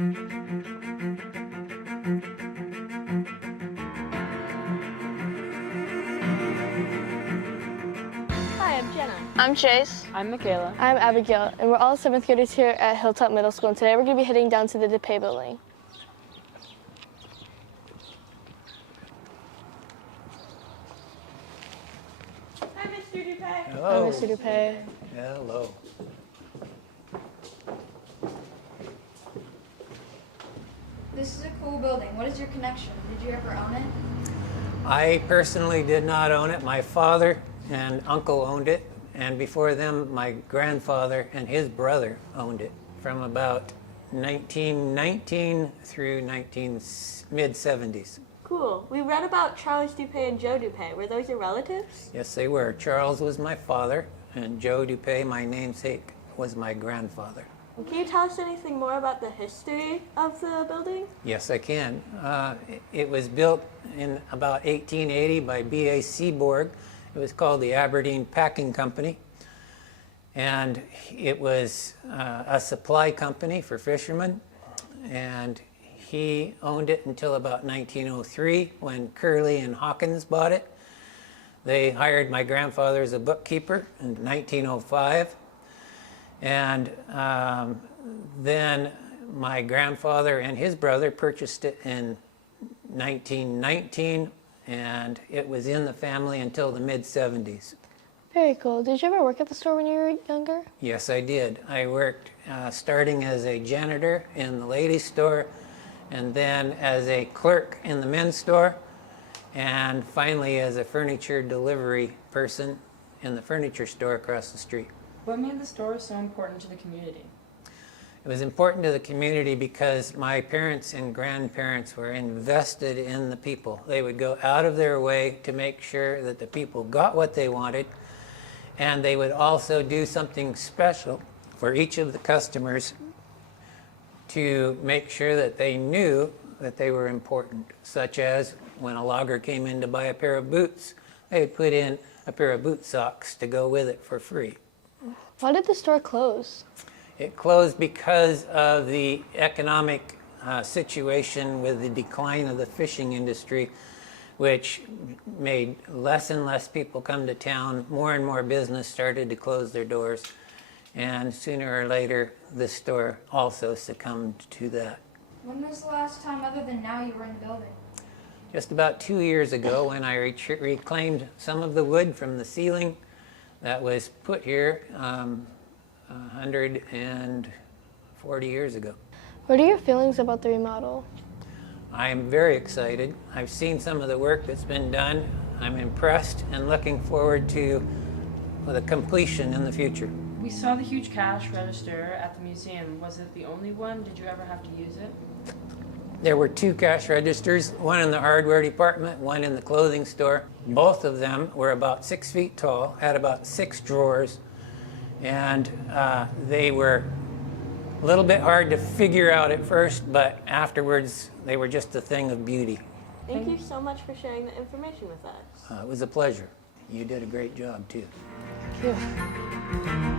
Hi, I'm Jenna. I'm Chase. I'm Michaela. I'm Abigail, and we're all 7th graders here at Hilltop Middle School, and today we're going to be heading down to the DOUPE building. Hi, Mr. DOUPE. Hello. Hi, Mr. DOUPE. Hello. This is a cool building. What is your connection? Did you ever own it? I personally did not own it. My father and uncle owned it, and before them, my grandfather and his brother owned it from about 1919 through mid-70s. Cool. We read about Charles DOUPE and Joe DOUPE. Were those your relatives? Yes, they were. Charles was my father, and Joe DOUPE, my namesake, was my grandfather. Can you tell us anything more about the history of the building? Yes, I can. It was built in about 1880 by B.A. SEABORG. It was called the Aberdeen Packing Company. And it was a supply company for fishermen. And he owned it until about 1903 when Curley and Hawkins bought it. They hired my grandfather as a bookkeeper in 1905. And then my grandfather and his brother purchased it in 1919, and it was in the family until the mid-70s. Very cool. Did you ever work at the store when you were younger? Yes, I did. I worked starting as a janitor in the ladies' store, and then as a clerk in the men's store, and finally as a furniture delivery person in the furniture store across the street. What made the store so important to the community? It was important to the community because my parents and grandparents were invested in the people. They would go out of their way to make sure that the people got what they wanted, and they would also do something special for each of the customers to make sure that they knew that they were important, such as when a logger came in to buy a pair of boots, they would put in a pair of boot socks to go with it for free. Why did the store close? It closed because of the economic situation with the decline of the fishing industry, which made less and less people come to town. More and more business started to close their doors, and sooner or later the store also succumbed to that. When was the last time, other than now, you were in the building? Just about 2 years ago, when I reclaimed some of the wood from the ceiling that was put here 140 years ago. What are your feelings about the remodel? I'm very excited. I've seen some of the work that's been done. I'm impressed and looking forward to the completion in the future. We saw the huge cash register at the museum. Was it the only one? Did you ever have to use it? There were 2 cash registers, one in the hardware department, one in the clothing store. Both of them were about 6 feet tall, had about 6 drawers, and they were a little bit hard to figure out at first, but afterwards they were just a thing of beauty. Thank you so much for sharing the information with us. It was a pleasure. You did a great job too. Thank you.